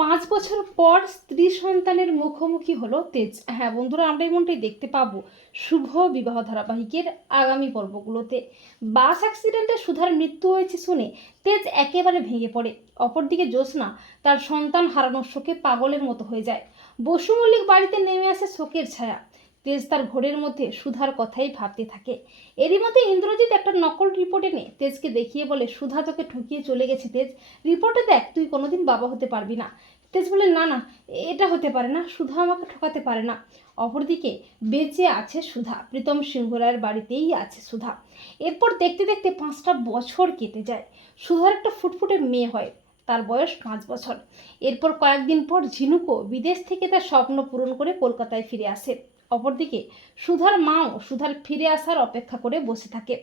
পাঁচ বছর পর স্ত্রী সন্তানের মুখোমুখি হলো তেজ। হ্যাঁ বন্ধুরা, আমরা এমনটাই দেখতে পাবো শুভ বিবাহ ধারাবাহিকের আগামী পর্বগুলোতে। বাস অ্যাক্সিডেন্টে সুধার মৃত্যু হয়েছে শুনে তেজ একেবারে ভেঙে পড়ে। অপরদিকে জ্যোৎস্না তার সন্তান হারানোর শোকে পাগলের মতো হয়ে যায়। বসু মল্লিক বাড়িতে নেমে আসে শোকের ছায়া। তেজ তার ঘোরের মধ্যে সুধার কথাই ভাবতে থাকে। এরই মধ্যে ইন্দ্রজিৎ একটা নকল রিপোর্ট এনে তেজকে দেখিয়ে বলে, সুধা তোকে ঠকিয়ে চলে গেছে তেজ। রিপোর্টে দেখ, তুই কোনোদিন বাবা হতে পারবি না। তেজ বলে, না না, এটা হতে পারে না, সুধা আমাকে ঠকাতে পারে না। অপরদিকে বেঁচে আছে সুধা, প্রীতম সিংহরায়ের বাড়িতেই আছে সুধা। এরপর দেখতে দেখতে পাঁচটা বছর কেটে যায়। সুধার একটা ফুটফুটে মেয়ে হয়, তার বয়স পাঁচ বছর। এরপর কয়েকদিন পর ঝিনুকও বিদেশ থেকে তার স্বপ্ন পূরণ করে কলকাতায় ফিরে আসে। অপরদিকে সুধার মাও সুধার ফিরে আসার অপেক্ষা করে বসে থাকে।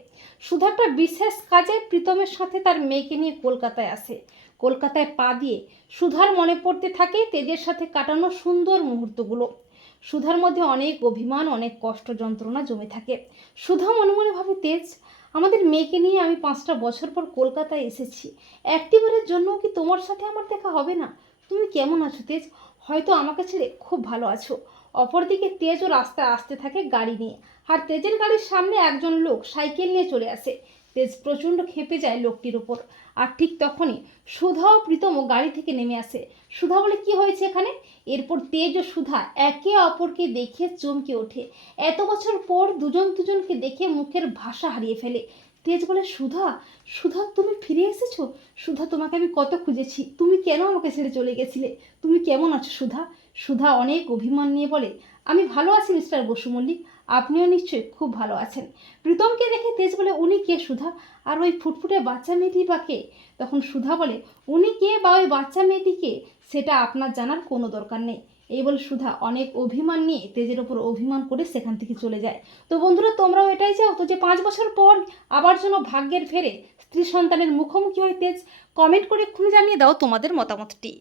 সুধা একটা বিশেষ কাজে প্রীতমের সাথে তার মেয়েকে নিয়ে কলকাতায় আসে। কলকাতায় পা দিয়ে সুধার মনে পড়তে থাকে তেজের সাথে কাটানো সুন্দর মুহূর্তগুলো। সুধার মধ্যে অনেক অভিমান, অনেক কষ্ট যন্ত্রণা জমে থাকে। সুধা মনে মনে ভাবে, তেজ, আমাদের মেয়েকে নিয়ে আমি পাঁচটা বছর পর কলকাতায় এসেছি। একটিবারের জন্য কি তোমার সাথে আমার দেখা হবে না? তুমি কেমন আছো তেজ? হয়তো আমাকে ছেড়ে খুব ভালো আছো। অপরদিকে তেজও রাস্তায় আসতে থাকে গাড়ি নিয়ে। আর তেজের গাড়ির সামনে একজন লোক সাইকেল নিয়ে চলে আসে। তেজ প্রচণ্ড খেপে যায় লোকটির ওপর। আর ঠিক তখনই সুধা ও প্রীতমও গাড়ি থেকে নেমে আসে। সুধা বলে, কি হয়েছে এখানে? এরপর তেজ ও সুধা একে অপরকে দেখে চমকে ওঠে। এত বছর পর দুজন দুজনকে দেখে মুখের ভাষা হারিয়ে ফেলে। তেজ বলে সুধা সুধা তুমি ফিরে এসেছ? সুধা তোমাকে আমি কত খুঁজেছি। তুমি কেন আমাকে ছেড়ে চলে গেছিলে? তুমি কেমন আছো সুধা? সুধা অনেক অভিমান নিয়ে বলে, আমি ভালো আছি, মিস্টার বসু মল্লিক। আপনিও নিশ্চয়ই খুব ভালো আছেন। প্রীতমকে দেখে তেজ বলে, উনি কে সুধা? আর ওই ফুটফুটে বাচ্চা মেয়েটি বা কে? তখন সুধা বলে, উনি কে বা ওই বাচ্চা মেয়েটি কে? সেটা আপনার জানার কোনো দরকার নেই। এই বলে সুধা অনেক অভিমান নিয়ে তেজের ওপর অভিমান করে সেখান থেকে চলে যায়। তো বন্ধুরা, তোমরাও এটাই চাও তো যে পাঁচ বছর পর আবার যেন ভাগ্যের ফেরে স্ত্রী সন্তানের মুখোমুখি হয় তেজ? কমেন্ট করে এক্ষুনি জানিয়ে দাও তোমাদের মতামতটি।